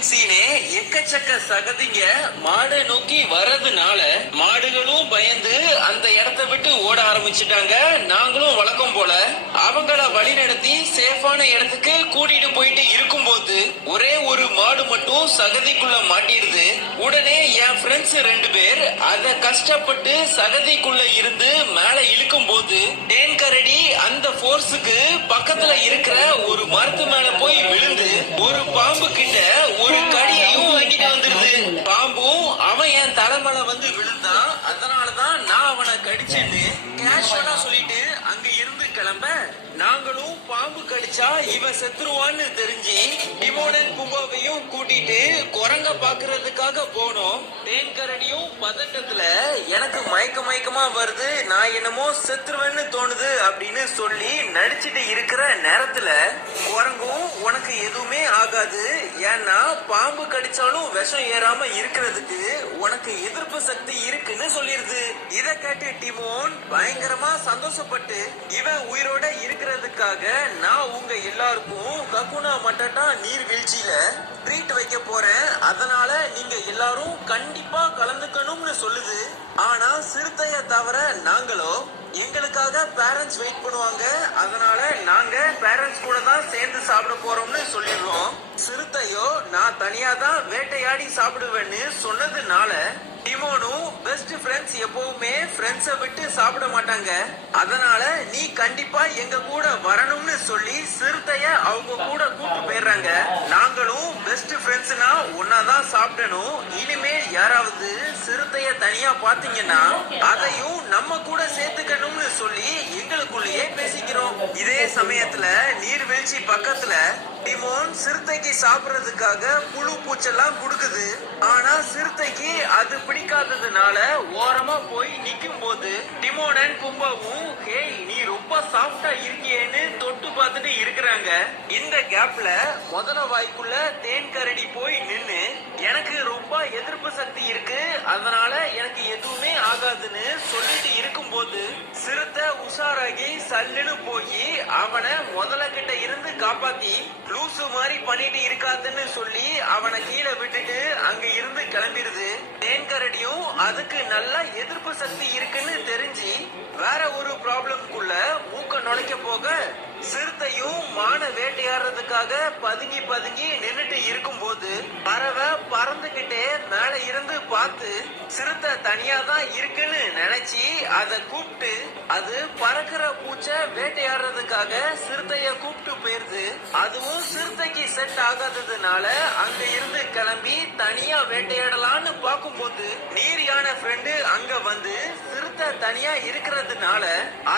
Starting சீனே எக்கச்சக்க சகதிங்க மாடை நோக்கி வர்றதுனால மாடுகளும் பயந்து அந்த இடத்தை விட்டு ஓட ஆரம்பிச்சுட்டாங்க. நாங்களும் வழக்கம் போல அவங்கள வழி நடத்தி சேஃபான இடத்துக்கு கூட்டிட்டு போயிட்டு இருக்கும்போது ஒரே ஒரு மாடு மட்டும் சகதிக்குள்ள மாட்டிடுது. உடனே என் ஃப்ரெண்ட்ஸ் 2 பேர் அத கஷ்டப்பட்டு சகதிக்குள்ள இருந்து மேல இழுக்கும் போது தேன்கரடி அந்த போர்ஸுக்கு பக்கத்துல இருக்கிற ஒரு மரத்து மேல போய் விழுந்து ஒரு பாம்பு கிட்ட ஒரு கடியையும் வாங்கிட்டு வந்துருது. பாம்பும் அவன் என் தலைமையில வந்து விழுந்தான், அதனாலதான் நான் அவனை கடிச்சேன்னு கேஷுவலா சொல்லிட்டு அங்க இருந்து கிளம்ப நாங்களும் பாம்பு கடிச்சா இவன் செத்துருவான்னு தெரிஞ்சு டிமோனன் பும்பாவையும் கூட்டிட்டு குரங்க பாக்குறதுக்காக போனோம். தேன்கரடியும் பதட்டத்துல எனக்கு மயக்கமா வருது, நான் என்னமோ செத்துருவேன்னு தோணுது அப்படின்னு சொல்லி நடிச்சிட்டு இருக்கிற நேரத்துல குரங்கும் உனக்கு எதுவுமே ஆகாது, ஏன்னா பாம்பு கடிச்சாலும் விஷம் ஏறாம இருக்கிறதுக்கு உனக்கு எதிர்ப்பு சக்தி இருக்குன்னு சொல்லிருது. இத கேட்டு டிமோன் பயங்கரமா சந்தோஷப்பட்டு இவன் உயிரோட இருக்கிறதுக்காக நான் உங்க எல்லாருக்கும் ககுனா மட்டா நீர்வீழ்ச்சியில ட்ரீட் வைக்க போறேன், அதனால நீங்க எல்லாரும் கண்டிப்பா கலந்துக்கணும்னு சொல்லுது. ஆனா சிறுத்தைய தவிர நாங்களோ எங்களுக்காக பேரண்ட்ஸ் வெயிட் பண்ணுவாங்க, அதனால நாங்க பேரண்ட்ஸ் கூட தான் சேர்ந்து சாப்பிட போறோம்னு சொல்லிடுறோம். சிறுத்தையோ நான் தனியா தான் வேட்டையாடி சாப்பிடுவேன்னு சொன்னதுனால டிமோனும் பெஸ்ட் ஃப்ரெண்ட்ஸ் எப்பவுமே ஃப்ரெண்ட்ஸை விட்டு சாப்பிட மாட்டாங்க, அதனால நீ கண்டிப்பா எங்க கூட வரணும்னு சொல்லி சிறுத்தைய அவங்க கூட கூட்டு போயிடுறாங்க. நாங்களும் பெஸ்ட் ஃப்ரெண்ட்ஸ்னா ஒன்னாதான் சாப்பிடணும், இனிமேல் யாராவது சிறுத்தைய தனியா பாத்தீங்கன்னா அதையும் நம்ம கூட சேர்த்துக்கணும்னு சொல்லி எங்களுக்குள்ளேயே பேசிக்கிறோம். இதே சமயத்துல நீர்வீழ்ச்சி பக்கத்துல டிமோன் சிறுத்தைக்கு சாப்பிடுறதுக்காக புழு பூச்செல்லாம் கொடுக்குது. ஆனா சிறுத்தைக்கு அது பிடிக்காததுனால ஓரமா போய் நிக்கும் போது டிமோனன் பும்பாவும் ஹே நீ ரொம்ப சாஃப்டா இருக்கியேன்னு தொட்டு பார்த்துட்டு இருக்கிறாங்க. இந்த கேப்ல முதல வாய்க்குள்ள தேன்கரடி போய் நின்னு எனக்கு ரொம்ப எதிர்ப்பு சக்தி இருக்கு, அதனால எனக்கு எதுவுமே ஆகாதுன்னு சொல்லிட்டு இருக்கும் போது சிறுத்தை உஷாராகி சல்லுன்னு போய் அவனை முதல கிட்ட இருந்து காப்பாத்தி லூசு மாதிரி பண்ணிட்டு இருக்காதுன்னு சொல்லி அவனை கீழே விட்டுட்டு அங்க இருந்து கிளம்பிடுது. தேன்கரடியும் அதுக்கு நல்ல எதிர்ப்பு சக்தி இருக்குன்னு தெரிஞ்சு வேற ஒரு ப்ராப்ளம்குள்ள மூக்க நுழைக்க போக சிறுத்தையும் மான வேட்டையாடுறதுக்காக பதுங்கி நின்னுட்டு இருக்கும் போது பறவை பறந்துகிட்டே மேல இருந்து பார்த்து சிறுத்தை தனியா தான் இருக்குன்னு நினைச்சு அதை கூப்பிட்டு அது பறக்கிற பூச்சை வேட்டையாடுறதுக்காக சிறுத்தைய கூப்பிட்டு போயிருது. அதுவும் சிறுத்தைக்கு செட் ஆகாததுனால அங்க இருந்து கிளம்பி தனியா வேட்டையாடலான்னு பார்க்கும்போது நீரியான ஃப்ரெண்டு அங்க வந்து சிறுத்தை தனியா இருக்கிறதுனால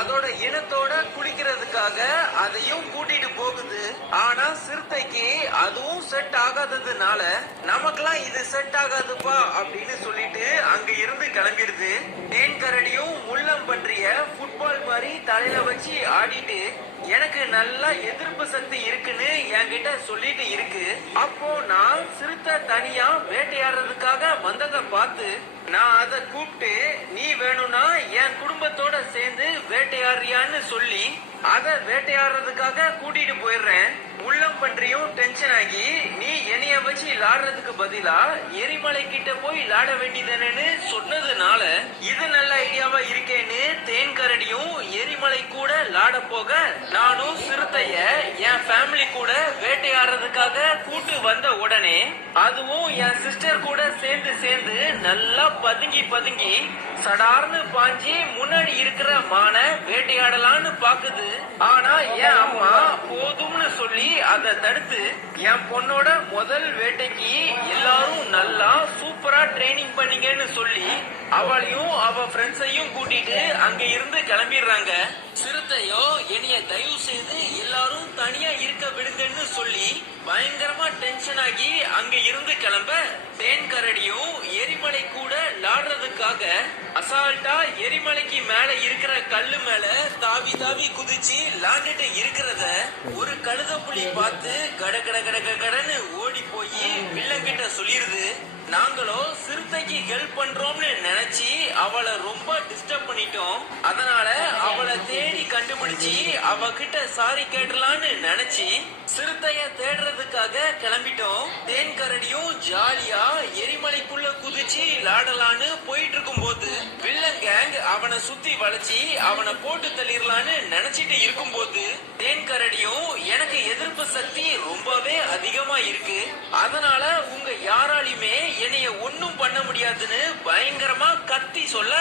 அதோட இனத்தோட குளிக்கிறதுக்காக அதையும் கூட்டிட்டு போகுது. ஆனா சிறுத்தைக்கு அதுவும் செட் ஆகாததுனால நமக்கெல்லாம் இது செட் ஆகாதுப்பா அப்படின்னு சொல்லிட்டு அங்க இருந்து கிளம்பிடுது. தேன்கரடியும் முள்ளம் பற்றிய ஃபுட்பால் மாதிரி தலையில வச்சு ஆடிட்டு எனக்கு நல்லா எதிர்ப்பு சக்தி இருக்குன்னு என்கிட்ட சொல்லிட்டு இருக்கு. அப்போ நான் சிறுத்தை தனியா வேட்டையாடுறதுக்காக வந்ததை பார்த்து நான் அதை கூப்பிட்டு நீ வேணும்னா என் குடும்பத்தோட சேர்ந்து வேட்டையாடுறியான்னு சொல்லி அதை வேட்டையாடுறதுக்காக கூட்டிட்டு போயிடுறேன். உள்ளம் பன்றியும் டென்ஷன் ஆகி நீ என்னைய வச்சு விளாடுறதுக்கு பதிலா எரிமலை கிட்ட போய் விளாட வேண்டியதுன்னு சொன்னதுனால இது நல்ல ஐடியாவா இருக்கேன்னு தேன்கரடியும் எரிமலை கூட விளாட போக நானும் சிறுத்தைய என் ஃபேமிலி கூட வேட்டையாடுறதுக்காக கூட்டு வந்த உடனே அதுவும் என் சிஸ்டர் கூட சேர்ந்து நல்லா பதுங்கி சடார்னு பாஞ்சி முன்னாடி இருக்கிற மான வேட்டையாடலான்னு பாக்குது. ஆனா என் அம்மா போதும்னு சொல்லி அதை தடுத்து என் பொண்ணோட முதல் வேட்டைக்கு எல்லாரும் நல்லா சூப்பரா ட்ரைனிங் பண்ணீங்கன்னு சொல்லி அவளையும் அவ ஃப்ரெண்ட்ஸையும் கூட்டிட்டு அங்க இருந்து கிளம்பிடுறாங்க. சிறுத்தையோ என்னைய தயவு செய்து எல்லாரும் தனியா இருக்க விடுங்கன்னு சொல்லி பயங்கரமா டென்ஷன் ஆகி அங்க இருந்து கிளம்ப தேன்கரடியும் எரிமலை கூட விளாடுறதுக்காக அசால்ட்டா எரிமலைக்கு மேல இருக்கிற கல்லு மேல தாவி குதிச்சு விளாண்டுட்டு இருக்கிறத ஒரு கழுதப்புலி பார்த்து கடன்னு ஓடி போய் வில்லங்கிட்ட சொல்லிருது. நாங்களோ சிறுத்தைக்கு ஹெல்ப் பண்றோம்னு நினைச்சு அவளை ரொம்ப டிஸ்டர்ப் பண்ணிட்டோம், அதனால அவளை தேடி கண்டுபிடிச்சு அவகிட்ட சாரி கேட்டலான்னு நினைச்சு சிறுத்தைய தேடுறதுக்காக கிளம்பிட்டோம். தேன்கரடியும் அடிச்சு லாடலான்னு போயிட்டு இருக்கும் போது வில்லன் கேங் அவனை சுத்தி வளைச்சி அவனை போட்டு தள்ளிடலான்னு நினைச்சிட்டு இருக்கும் போது தேன் கரடியும் எனக்கு எதிர்ப்பு சக்தி ரொம்பவே அதிகமா இருக்கு, அதனால உங்க யாராலையுமே என்னைய ஒண்ணும் பண்ண முடியாதுன்னு பயங்கரமா கத்தி சொல்ல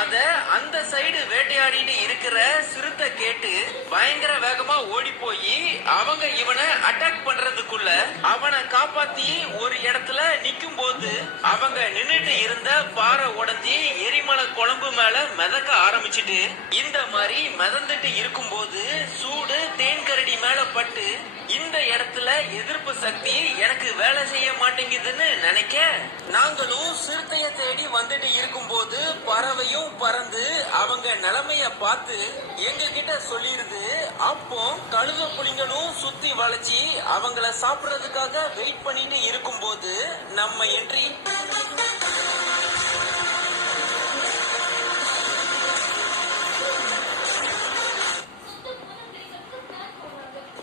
அத அந்த சைடு வேட்டையாடிட்டு இருக்கிற சிறுத்தை கேட்டு பயங்கர வேகமா ஓடி போய் அவங்க இவனை அட்டாக் பண்றதுக்குள்ள அவனை காப்பாத்தி ஒரு இடத்துல நிக்கும் போது அவங்க நின்னுட்டு இருந்த பாறை உடைஞ்சி எரிமலை குழம்பு மேல மிதக்க ஆரம்பிச்சுட்டு இந்த மாதிரி மிதந்துட்டு இருக்கும் போது சூடு தேன் கரடி மேல பட்டு இந்த இடத்துல எதிர்ப்பு சக்தி எனக்கு வேலை செய்ய மாட்டேங்குதுன்னு நினைக்க நாங்களும் சிறுத்தைய தேடி வந்துட்டு இருக்கும் போது பறவையும் பறந்து அவங்க நிலைமைய பார்த்து எங்க கிட்ட சொல்லிருது. அப்போ கழுத புலிங்களும் சுத்தி வளைச்சி அவங்கள சாப்பிடறதுக்காக வெயிட் பண்ணிட்டு இருக்கும் போது நம்ம என்ட்ரி.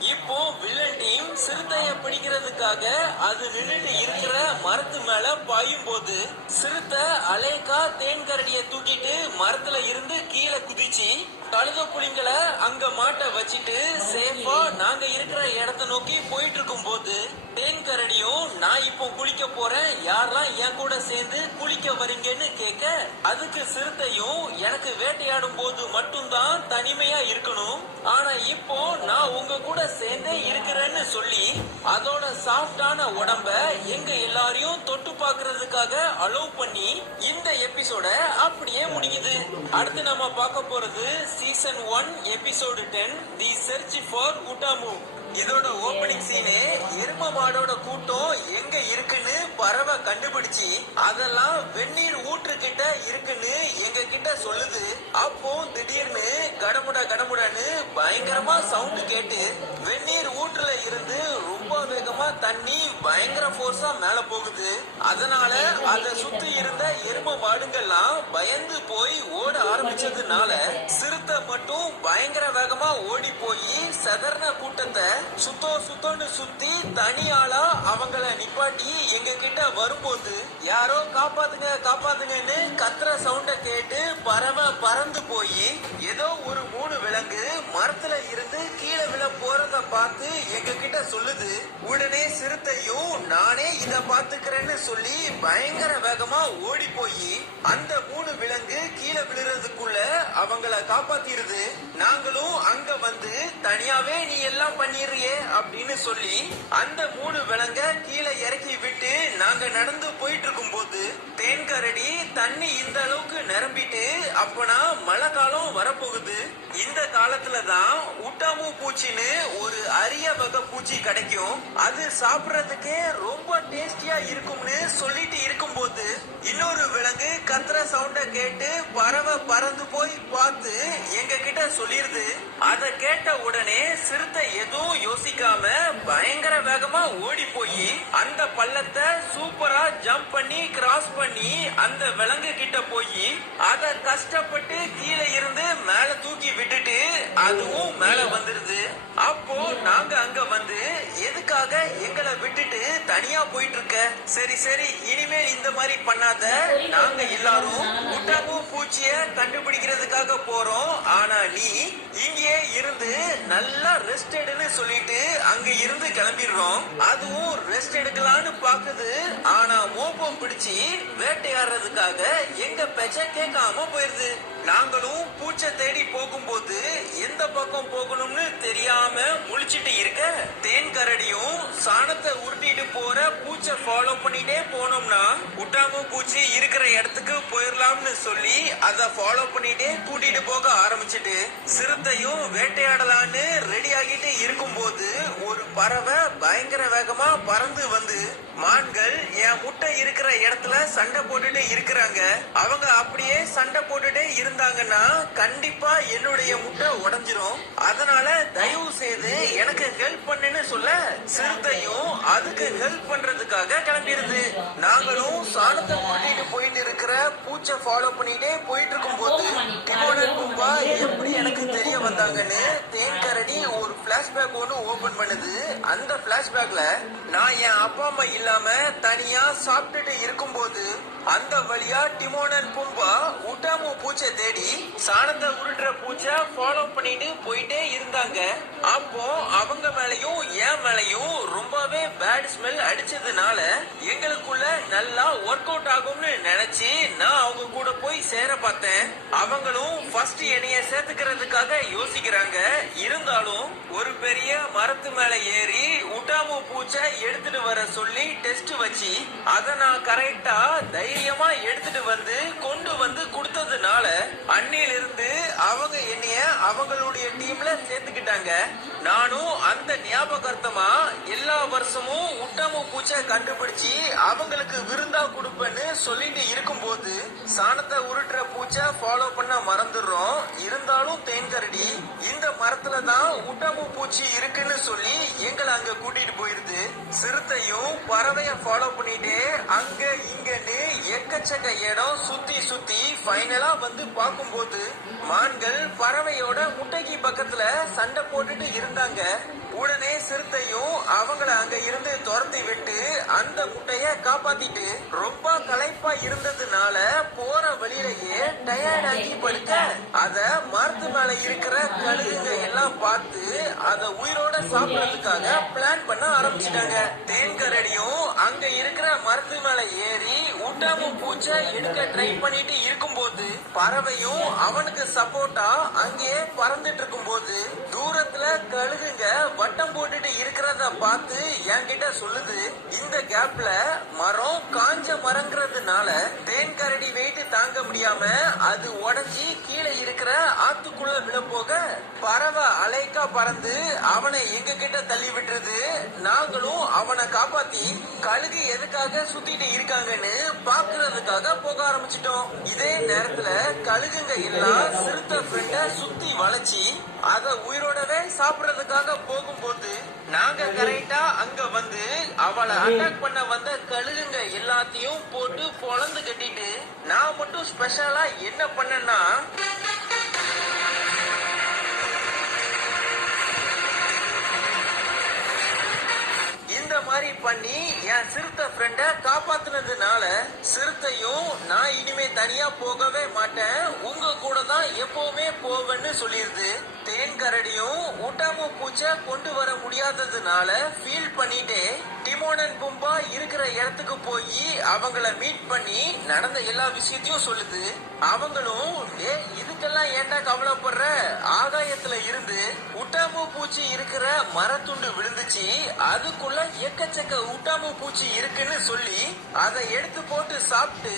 இப்போ வில்லன் டீம் சிறுத்தைய பிடிக்கிறதுக்காக அது நின்னுட்டு இருக்கிற மரத்து மேல பாயும் போது சிறுத்தை அலேக்கா தேன் கரடிய தூக்கிட்டு மரத்துல இருந்து கீழே குதிச்சு கழுத புலிங்களை அங்க மாட்ட வச்சிட்டு சேஃபா நாங்க இருக்கிற இடத்த நோக்கி போயிட்டு இருக்கும் போது தேன் கரடியும் நான் இப்போ குளிக்க போறேன், யாரெல்லாம் என் கூட சேர்ந்து குளிக்க வரீங்கன்னு கேட்க அதுக்கு சிறுத்தையும் எனக்கு வேட்டையாடும் போது மட்டும்தான் தனிமையா இருக்கணும், ஆனா இப்போ நான் உங்க கூட சேர்ந்தே இருக்கிறேன்னு சொல்லி அதோட சாஃப்டான உடம்ப எங்க எல்லாரையும் தொட்டு பாக்குறதுக்காக அலோவ் பண்ணி இந்த எபிசோட அப்படியே முடியுது. அடுத்து நம்ம பார்க்க போறது season 1 episode 10 the search for உட்டாமு. இதோட ஓபனிங் சீனே எரும மாடோட கூட்டம் எங்க இருக்குன்னு பறவை கண்டுபிடிச்சு அதெல்லாம் வெந்நீர் ஊற்று கிட்ட இருக்குன்னு எங்க கிட்ட சொல்லுது. அப்போ திடீர்னு கடமுட கடமுடன்னு பயங்கரமா சவுண்ட் கேட்டு வெந்நீர் ஊற்றுல இருந்து ரொம்ப வேகமா தண்ணி பயங்கர போர்ஸா மேல போகுது. அதனால அத சுத்தி இருந்த எரும மாடுங்கள்லாம் பயந்து போய் ஓட ஆரம்பிச்சதுனால சிறுத்தை மட்டும் பயங்கர வேகமா ஓடி போய் சதர்ன கூட்டத்தை சுத்தோன்னு சுத்தி தனியாளா அவங்கள நிப்பாட்டி எங்க கிட்ட வரும்போது யாரோ காப்பாத்துங்க காப்பாத்துங்கன்னு கத்துற சவுண்ட கேட்டு பறவை பறந்து போய் ஏதோ ஒரு 3 விலங்கு மரத்துல இருந்து கீழே விழ போறத பார்த்து எங்க கிட்ட சொல்லுது. உடனே சிறுத்தையும் நானே இத பாத்துக்கிறேன்னு சொல்லி பயங்கர வேகமா ஓடி போய் அந்த 3 விலங்கு கீழே விழுறதுக்குள்ள அவங்கள காப்பாத்திருது. நாங்களும் அங்க வந்து தனியாவே நீ எல்லாம் பண்ணிடுறியே அப்படின்னு சொல்லி அந்த 3 விலங்க கீழே இறக்கி விட்டு நாங்க நடந்து போயிட்டு இருக்கும் போது தேன் கரடி தண்ணி இந்த அளவுக்கு நிரம்பிட்டு அப்பனா மழை காலம் வரப்போகுது. இந்த காலத்துலதான் உட்டாமு பூச்சின்னு ஒரு அரிய வகை பூச்சி கிடைக்கும், அது சாப்பிடறதுக்கே ரொம்ப டேஸ்டியா இருக்கும்னு சொல்லிட்டு இருக்கும் போது இன்னொரு விலங்கு கத்துற சவுண்ட கேட்டு பறவை பறந்து போய் பார்த்து எங்க கிட்ட சொல்லிருது. அத கேட்ட உடனே சிறுத்தை எதுவும் யோசிக்காம பயங்கர வேகமா ஓடி போய் அந்த பள்ளத்தை சூப்பரா ஜம்ப் பண்ணி கிராஸ் பண்ணி அந்த விலங்கு கிட்ட போய் அத கஷ்டப்பட்டு கீழே இருந்து மேல தூக்கி விட்டுட்டு அதுவும் மேல வந்துருது. அப்போ நாங்க அங்க வந்து எதுக்காக எங்களை விட்டுட்டு தனியா போயிட்டு இருக்க, சரி சரி இனிமேல் இந்த மாதிரி பண்ணாத, நாங்க எல்லாரும் உட்டாமு பூச்சிய கண்டுபிடிக்கிறதுக்காக போறோம், ஆனா நீ இங்கேயே இருந்து நல்லா ரெஸ்ட் எடுன்னு சொல்லிட்டு அங்க இருந்து கிளம்பிடுறோம். அதுவும் ரெஸ்ட் எடுக்கலான்னு பாக்குது, ஆனா மோப்பம் பிடிச்சி வேட்டையாடுறதுக்காக எங்க பேச்ச கேட்காம போயிருது. நாங்களும் பூச்சை தேடி போகும்போது எந்த பக்கம் போகணும்னு தெரியாம முழிச்சிட்டு இருக்க தேன் கரடியும் சாணத்தை உருட்டிட்டு போற பூச்சை ஃபாலோ பண்ணிட்டே போனோம்னா உட்டாமு பூச்சி இருக்கிற இடத்துக்கு போயிடலாம்னு சொல்லி அத ஃபாலோ பண்ணிட்டே கூட்டிட்டு போக ஆரம்பிச்சுட்டு சிறுத்தையும் வேட்டையாடலான்னு ரெடி ஆகிட்டு இருக்கும் போது ஒரு பறவை பயங்கர வேகமா பறந்து வந்து மான்கள் என் முட்டை இருக்கிற இடத்துல சண்டை போட்டுட்டு இருக்கிறாங்க, அவங்க அப்படியே சண்டை போட்டுட்டே இருந்தாங்கன்னா கண்டிப்பா என்னுடைய முட்டை உடைஞ்சிரும், அதனால தயவு செய்து எனக்கு ஹெல்ப் பண்ணுன்னு சொல்ல சிறுத்தையும் அதுக்கு ஹெல்ப் பண்றதுக்காக கிளம்பிடுது. நாங்களும் சாணத்தை கூட்டிட்டு போயிட்டு இருக்கிற பூச்சை ஃபாலோ பண்ணிட்டே போயிட்டு இருக்கும் போது டிமோனன் பூம்பா எப்படி எனக்கு தெரிய வந்தாங்கன்னு தேன் கரடி ஒரு பிளாஷ்பேக் ஒன்னு ஓபன் பண்ணுது. அந்த பிளாஷ்பேக்ல நான் என் அப்பா அம்மா இல்லாம தனியா சாப்பிட்டு சாப்பிட்டுட்டு இருக்கும்போது அந்த வழியா டிமோன் அண்ட் பும்பா உட்டாமு பூச்சை தேடி சாணத்தை உருட்டுற பூச்சை ஃபாலோ பண்ணிட்டு போயிட்டே இருந்தாங்க. அப்போ அவங்க மேலயும் என் மேலயும் ரொம்பவே பேட் ஸ்மெல் அடிச்சதுனால எங்களுக்குள்ள நல்லா ஒர்க் அவுட் ஆகும்னு நினைச்சு நான் அவங்க கூட போய் சேர பார்த்தேன். அவங்களும் ஃபர்ஸ்ட் என்னைய சேர்த்துக்கிறதுக்காக யோசிக்கிறாங்க. இருந்தாலும் ஒரு பெரிய மரத்து மேல ஏறி உட்டாமு பூச்சை எடுத்துட்டு வர சொல்லி டெஸ்ட் வச்சு அத நான் கரெக்டா தைரியமா எடுத்துட்டு வந்து கொண்டு வந்து கொடுத்ததுனால அன்னிலிருந்து அவங்க என்னைய அவங்களுடைய டீம்ல சேர்த்துக்கிட்டாங்க. நானும் அந்த ஞாபகார்த்தமா எல்லா வருஷமும் உட்டாமு பூச்சை கண்டுபிடிச்சு அவங்களுக்கு விருந்தா கொடுப்பேன்னு சொல்லிட்டு இருக்கும்போது சாணத்தை உருட்டுற பூச்சை ஃபாலோ பண்ண மறந்துடுறோம். இருந்தாலும் தேன்கரடி இந்த மரத்துல தான் உட்டாமு பூச்சி இருக்குன்னு சொல்லி எங்களை அங்க கூட்டிட்டு போயிருது. சிறுத்தையும் பறவைய ஃபாலோ பண்ணிட்டே அங்க இங்கன்னு எக்கச்சக்க இடம் சுத்தி சுத்தி ஃபைனலா வந்து பார்க்கும்போது மான்கள் பறவையோட முட்டைக்கு பக்கத்துல சண்டை போட்டுட்டு இருந்தாங்க. உடனே சிறுத்தையும் அவங்கள அங்க இருந்து துரத்தி விட்டு அந்த முட்டைய காப்பாத்திட்டு ரொம்ப களைப்பா இருந்ததுனால போற வழியிலேயே டயர்ட் ஆகி படுக்க அத மரத்து மேல இருக்கிற கழுகுங்க எல்லாம் பார்த்து அத உயிரோட சாப்பிடறதுக்காக பிளான் பண்ண ஆரம்பிச்சிட்டாங்க. தேன்கரடியும் அங்க இருக்கிற மரத்து மேல ஏறி உட்டாமு பூச்சை எடுக்க ட்ரை பண்ணிட்டு இருக்கும்போது பறவையும் அவனுக்கு சப்போர்ட்டா அங்கேயே பறந்துட்டு இருக்கும்போது தூரத்துல கழுகுங்க வட்டம் போட்டுட்டு இருக்கிறத பார்த்து என்கிட்ட சொல்லுது. இந்த கேப்ல மரம் காஞ்ச மரங்கிறதுனால தேன்கரடி வெயிட் தாங்க முடியாம அது உடஞ்சி கீழே இருக்கிற ஆத்துக்குள்ள விழ போக பறவை அலைக்கா பறந்து அவனை எங்க கிட்ட தள்ளி விட்டுருது. நாங்களும் அவனை காப்பாத்தி கழுகு எதுக்காக சுத்திட்டு இருக்காங்கன்னு பாக்குறதுக்காக போக ஆரம்பிச்சிட்டோம். இதே நேரத்துல கழுகுங்க எல்லாம் சிறுத்தை ஃப்ரெண்ட சுத்தி வளைச்சி அத உயிரோடவே சாப்பிடறதுக்காக போகும்போது நாங்க கரெக்டா அங்க வந்து அவளை அட்டாக் பண்ண வந்த கழுகுங்க எல்லாத்தையும் போட்டு பொளந்து கட்டிட்டு நான் மட்டும் ஸ்பெஷலா என்ன பண்ணேன்னா இந்த மாதிரி பண்ணி என் சிறுத்தை ஃப்ரெண்ட காப்பாத்துனதுனால சிறுத்தையும் நான் இனிமே தனியா போகவே மாட்டேன், உங்க கூட தான் எப்பவுமே போவேன்னு சொல்லிருது. தேன்கரடியும் உட்டாமு பூச்சை கொண்டு வர முடியாததுனால ஃபீல் பண்ணிட்டே டிமோன் அண்ட் பும்பா இருக்கிற இடத்துக்கு போய் அவங்கள மீட் பண்ணி நடந்த எல்லா விஷயத்தையும் சொல்லுது. அவங்களும் இதுக்கெல்லாம் ஏன்டா கவலைப்படுற, ஆகாயத்துல இருந்து உட்டாமு பூச்சி இருக்கிற மரத்துண்டு விழுந்துச்சு, அதுக்குள்ள எக்கச்சக்க உட்டாமு பூச்சி இருக்குன்னு சொல்லி அதை எடுத்து போட்டு சாப்பிட்டு